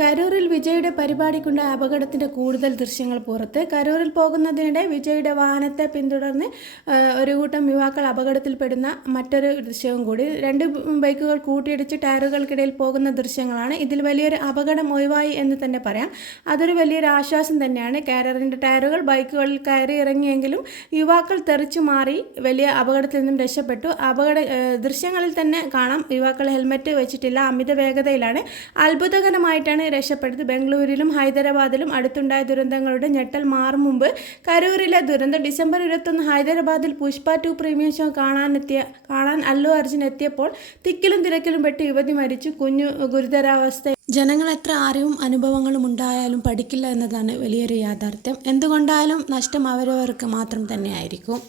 കരൂരിൽ വിജയുടെ പരിപാടിക്കുണ്ടായ അപകടത്തിൻ്റെ കൂടുതൽ ദൃശ്യങ്ങൾ പുറത്ത്. കരൂരിൽ പോകുന്നതിനിടെ വിജയുടെ വാഹനത്തെ പിന്തുടർന്ന് ഒരു കൂട്ടം യുവാക്കൾ അപകടത്തിൽപ്പെടുന്ന മറ്റൊരു ദൃശ്യവും കൂടി. രണ്ട് ബൈക്കുകൾ കൂട്ടിയിടിച്ച് ടയറുകൾക്കിടയിൽ പോകുന്ന ദൃശ്യങ്ങളാണ്. ഇതിൽ വലിയൊരു അപകടം ഒഴിവായി എന്ന് തന്നെ പറയാം. അതൊരു വലിയൊരു ആശ്വാസം തന്നെയാണ്. കാരിയറിൻ്റെ ടയറുകൾ ബൈക്കുകളിൽ കയറി ഇറങ്ങിയെങ്കിലും യുവാക്കൾ തെറിച്ചു മാറി വലിയ അപകടത്തിൽ നിന്നും രക്ഷപ്പെട്ടു. ദൃശ്യങ്ങളിൽ തന്നെ കാണാം, യുവാക്കൾ ഹെൽമെറ്റ് വെച്ചിട്ടില്ല, അമിത വേഗതയിലാണ്. അത്ഭുതകരമായിട്ടാണ് രക്ഷപ്പെട്ടത്. ബംഗളൂരുവിലും ഹൈദരാബാദിലും അടുത്തുണ്ടായ ദുരന്തങ്ങളുടെ ഞെട്ടൽ മാറും മുമ്പ് കരൂരിലെ ദുരന്തം. ഡിസംബർ 21 ഹൈദരാബാദിൽ പുഷ്പ 2 പ്രീമിയം ഷോ കാണാൻ അല്ലു അർജുൻ എത്തിയപ്പോൾ തിക്കിലും തിരക്കിലും പെട്ട് യുവതി മരിച്ചു. കുഞ്ഞു ഗുരുതരാവസ്ഥ. ജനങ്ങൾ എത്ര അറിവും അനുഭവങ്ങളും ഉണ്ടായാലും പഠിക്കില്ല എന്നതാണ് വലിയൊരു യാഥാർത്ഥ്യം. എന്തുകൊണ്ടായാലും നഷ്ടം അവരവർക്ക് മാത്രം തന്നെയായിരിക്കും.